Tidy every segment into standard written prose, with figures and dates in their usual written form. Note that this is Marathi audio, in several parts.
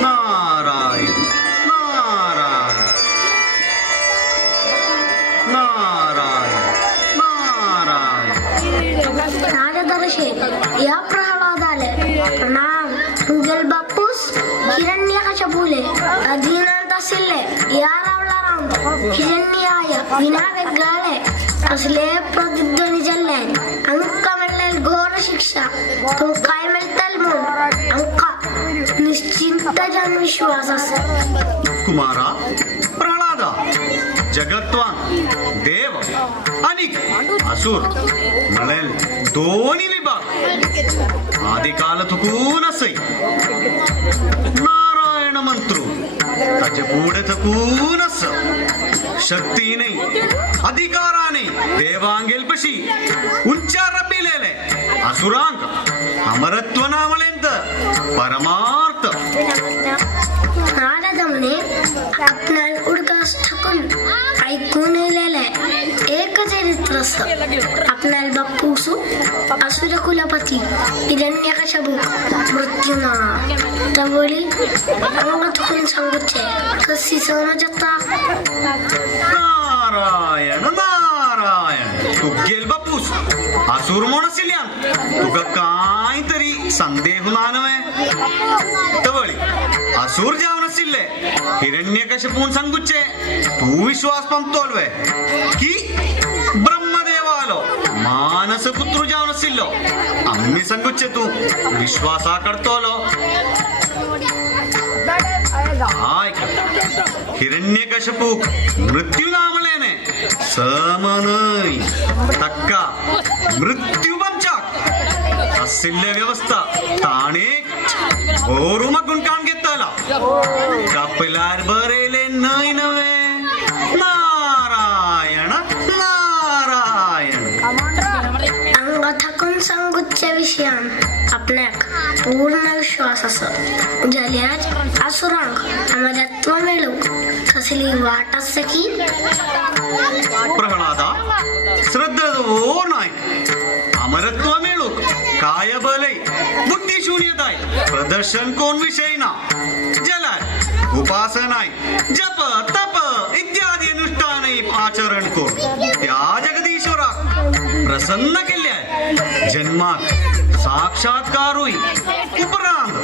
नारायण नारायण नारायण नारायण. राजदर्शे या प्रल्हादाले प्रणाम. मुघल बापूस हिरण्यकशपुले अधीनात असले या रावळाराम हिरण्याय विना वेगाळे असले प्रतिध्वनी जल्ले अंक मिळेल घोर शिक्षा तो काय मिळतेल म्हणून अंका निश्चिंत जन विश्वास असे. कुमारा प्रल्हादा जगत्वान देव अनिक असुर मिळेल दोन्ही विभाग आदिकाल थकून असई नारायण मंत्रू त्याचे पुढे थकून अस शक्तीने अधिकाराने देवांगेलपशी उच्चार पिलेले असुरांक अमरत्व नामलेंत परमार्थ नारदमने आपल्या उडकास ठकून ऐकून लिहिलेले एक चरित्र आपल्या बापूसू असुर कुलपती हिरण्यकशपू मृत्यूना तवळी अंग ठकून सांगूचे कशी समजता. नारायण नारायण तू गेल बापूस असुर म्हणसिल्यान तुका काहीतरी संदेह नानवे तवळी असुर जावन नसिल्ले हिरण्यकशपून सांगूचे तू विश्वास पंपतोलवे की ब्रह्मदेवालो मानस पुत्र जावन नसिल्लो आम्ही सांगूचे तू विश्वासा करतोलो. हिरण्यकशपूक मृत्यू नामलेने समनय तक्का मृत्यू पंचाक असल्या व्यवस्था ताणे ओरुम गुणकान घेतला कपिलार बरेले नय नवे. नारायण नारायण अंग थकून सांगूच्या विषयान आपल्याक पूर्ण विश्वास असो जल्याज असुरांक अमरत्व मिळू कसली वाट असते की. प्रल्हादा श्रद्धा ओ नाही अमरत्व मिळूक काय बलय बुद्धी शून्यताय प्रदर्शन कोण विषय ना जलाय उपासनाय जप तप इत्यादी अनुष्ठान आचरण कोण त्या जगदीश्वरा प्रसन्न केल्याय जन्मात साक्षात्कार होई उपरांत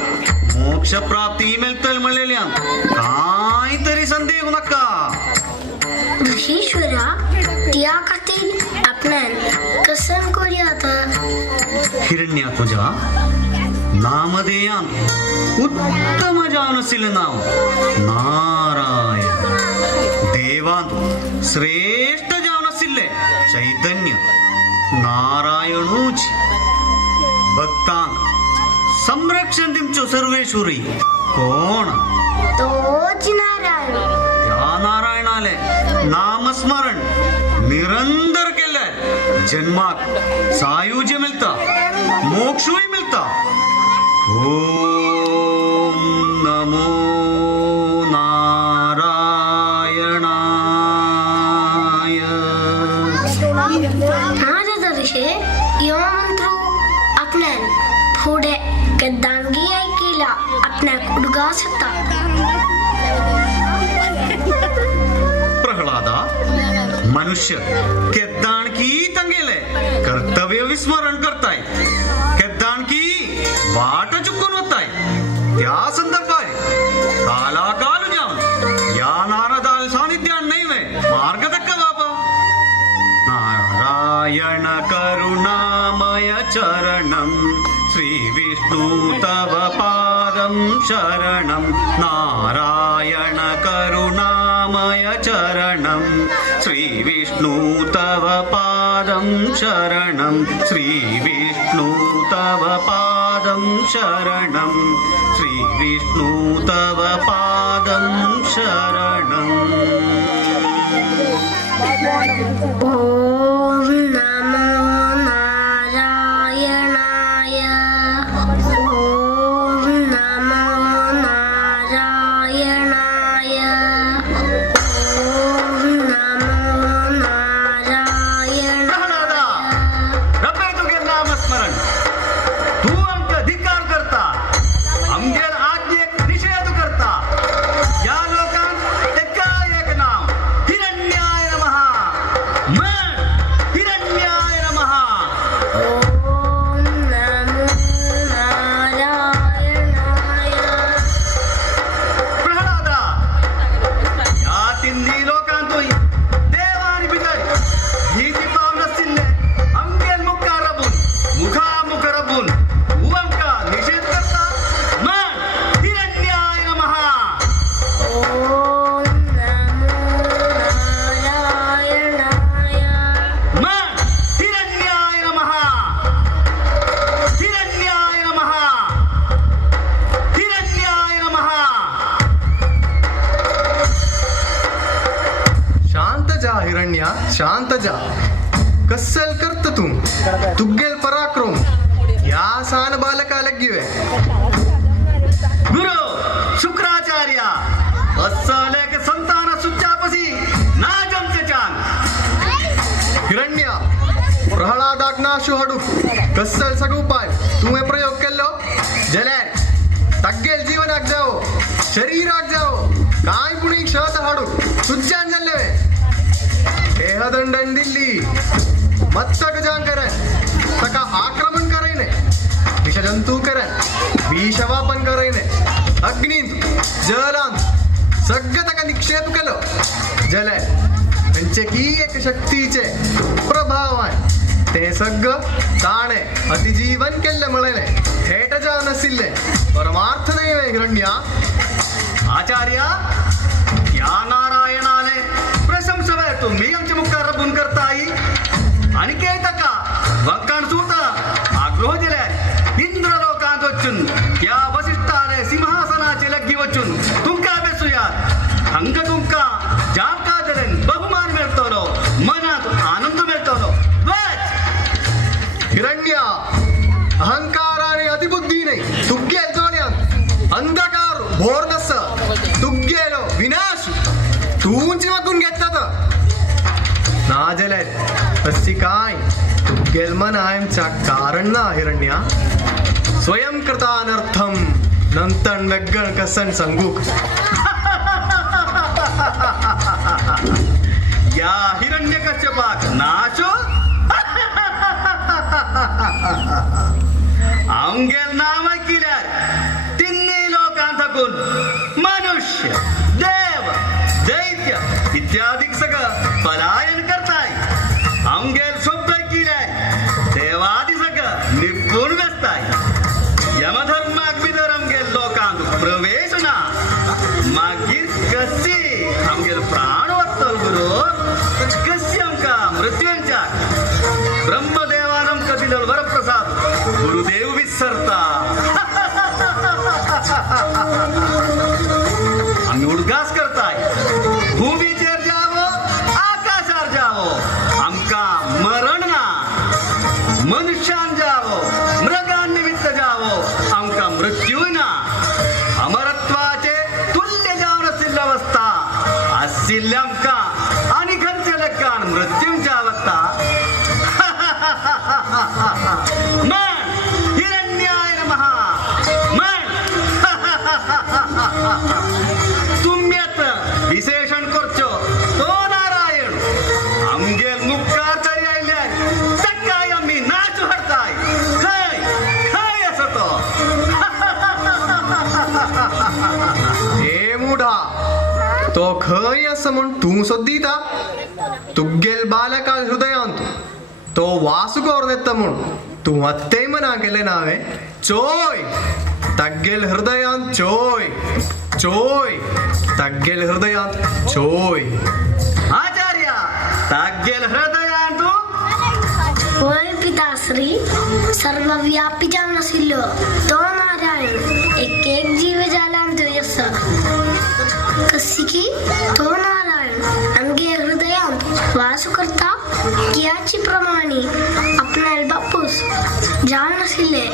मोक्ष प्राप्ती मिळतल मिळेल्यान काहीतरी संदेह नका. ऋषीश्वरा त्या खातीर आपल्यान कसन करूयात. हिरण्या तुझ्या नामधेयान उत्तम जावनशील नाव नारायण देवांत श्रेष्ठ जावनशिल्ले चैतन्य नारायणूच भक्तांक संरक्षण दिमचो सर्वेश्वरी कोण तोच नारायण. त्या नारायणाले नामस्मरण निरंतर केल्याय जन्मात सायुज्य मिळता मोक्षही मिळता. ओम नमो नारायणाय. राजदर्शे यो मंत्र आपल्यान पुढे कदांगी ऐकेला आपल्याक उडगास होता. प्रल्हादा मनुष्य केद्दाणकी तंगेले कर्तव्य विस्मरण करताय केद्दाणकी वाट चुकून होताय त्या संदर्भात कालाकाल जाऊन या नारदाल सानिध्यान नाही वे मार्ग दक्का बाबा. नारायण करुणामय चरणम श्री विष्णु तव पादं शरणं. नारायण करुणामय चरणं श्री विष्णु तव पादं शरणं. श्री विष्णु तव पादं शरणं. श्री विष्णु तव पादं शरणं. ओम नमो नारायणाय. ओम नमो नारायणाय. ओम नमो नारायणाय. म्हण हिरण्याय नमः. ओम नमो नारायणाय. प्रल्हादा, या तिन्ही लोकांतोय देवानी भितर भीती पाव नसतील अंगेल मुखार रबून मुखामुख रबून उवंका निषेध करता. म्हण हिरण्याय नमः. ओम नमो नारायणाय. म्हण हिरण्याय नमः. हिरण्याय नमः. हिरण्याय नमः. शांत जा हिरण्या, शांत जा. कसल करत तू तुग्गेल पराक्रम या सान बालका लग्गिवे. गुरु शुक्राचार्य असलेक संतान सुच्चापसी ना जमचे चान. हिरण्या प्रल्हादाक नाशू हाडूक कसल सग उपाय तुवे प्रयोग केल्लो जाल्यार तग्गेल जीवनाक जावो शरीराक जावो काय पुणी क्षत हाडूक सुज्जान जाल्ले. देहदंडन दिल्ली मत्तक जान करेन तका आक्रमण करायने विषजंतू करेन विषवापन करायने अग्नीत जलांत सगळं तका निक्षेप केलं जले त्यांचे की एक शक्तीचे प्रभाव आहे ते सगळं ताणे अतिजीवन केले मिळेले थेट जा नसिल्ले परमार्थ नैवे हिरण्या. आचार्य या नारायणाले प्रशंसवे तुम्ही आमचे मुखार रबून करताई आणि के तका वक्कान सूत आग्रह दिले इंद्र लोकांत वचून या वसिष्ठाले सिंहासनाचे लग्गी वचून तुमका बेसूयात हंग तुमका जामका दिलेन बहुमान मिळतलो मनात आनंद मिळतलो. हिरण्या अहंकार आणि अतिबुद्धीने तुग्गेल जोड्यात अंधकार भोर नस तुग्गेलो विनाश तूंची वाकून घेतात ना जले तशी काय तुग्गेल मन आमचा कारण ना हिरण्या. स्वयं कृता अनर्थम नंतर वेगळ कसन सांगूक. या हिरण्यकश्यपाक नाशो अंगेल नाम किल्यार तिन्ही लोकांतकून मनुष्य देव दैत्य इत्यादी सगळं पलायन करताय. अंगेल शब्द किल्याय देवादी सगळं निपुण व्यस्ताय. यमधर्माक भितर आमगेल लोकांक प्रवेश ना मागीर कशी आमगेल प्राण वतल गुरु कशी आमकां मृत्यूंच्या ब्रह्मदेवान आमकां दिलेलो वरप्रसाद गुरुदेव विसरता. आम्ही उडगास करताय भूमीचेर जावो आकाशार जावो आमकां मरण ना. मनुष्यान जावो मृगान निमित्त जावो आमकां मृत्यू ना. अमरत्वाचे तुल्य जावन आशिल्ली अवस्था आशिल्ले आमकां आनी खंयच्या लेखान मृत्यूंच्या अवस्था. म्हण हिरण्याय नमः. म्हण तुम्हेत विशेषण करचो तो नारायण आमगेल मुखार तरी आयल्यार सकाळी आम्ही नाच हाडताय. खंय खंय असो तो. हे मुढा तो खंय असं म्हण तू सोदीता. तुग्गेल बालका हृदयांत तो वासुकोर नेता म्हण तू अत्ते मना केले नावे. चोय तग्गेल हृदयांत चोय चोय तग्गेल हृदयांत चोय. आचार्य ताग्गेल हृदयान तू होय पिताश्री सर्वव्यापी जावन आशिल्लो तो नारायण एक जीव जालान तो यस कशी की तो नारायण आमगे हृदयांत वास करता कियाची प्रमाणे आपणाल बापूस जावन आशिल्ले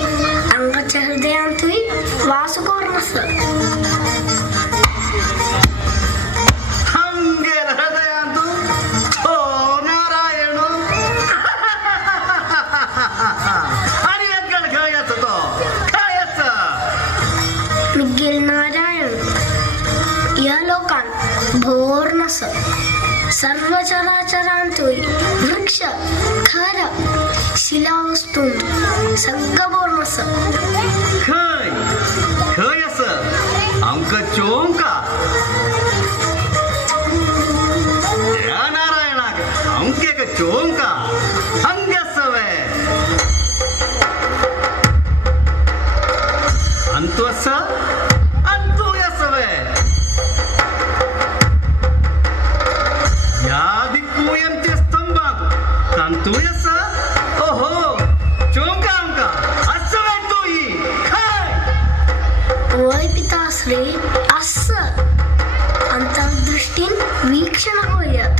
अंगाच्या हृदयांतूय वास कोरनस. अंगेल हृदयान तू ओ नारायण आणि वेगळ खयच तो खयच मिगेल नारायण या लोकांत भोर नस सर्व चराचरांतूय वस्तून सगळं बोलणं असं खय खय असं अंक चोंका या नारायणाक अंकेक चोंका हंगसवे ಅಂತುವಸ ಅಂತೂ ಎಸವೆ ಯಾದಿಕ್ಕೂ ಎಂತೆ ಸ್ತಂಭ ತಂತು ಎಸ ಓಹೋ ಚೋಂಕ ಅಂಕ ಅಸವೆ ತೋಯಿ वय पिताश्री असं अंतर्दृष्टीन वीक्षण होऊयात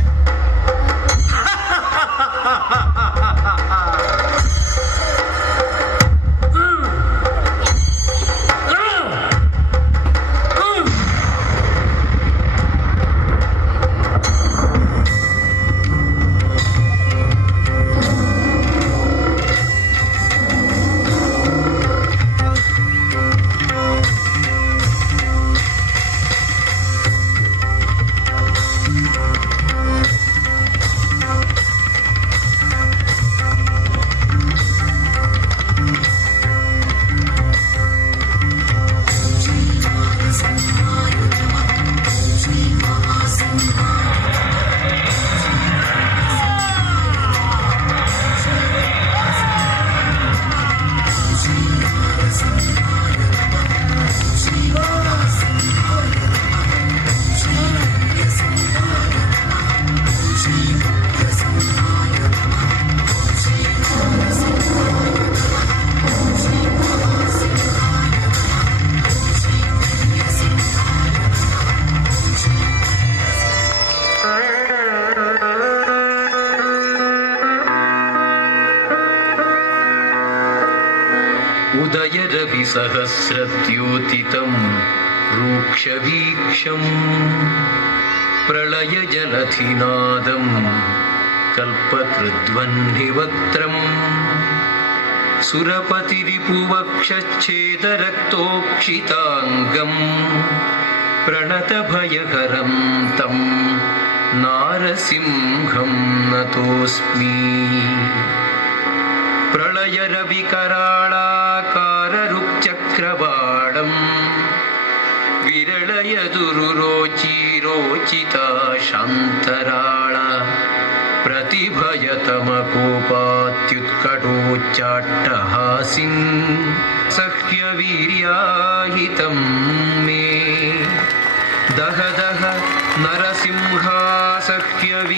उदयरविसहस्रद्योतितं रूक्षवीक्षम् प्रलयजलधिनादं कल्पकृद्वह्निवक्त्रम् सुरपतिरिपुवक्षच्छेदरक्तोक्षिताङ्गम् प्रणतभयहरं तं नारसिंहं नतोऽस्मि प्रलयरविकराळाकाररुक्चक्रवाडम् विरळयदुरुरोचिरोचिता शान्तराळ प्रतिभयतमकोपात्युत्कटोच्चाट्टहासिन् सह्यवीर्याहितं मे दह दह नरसिंहा सह्यवीर्याहितम्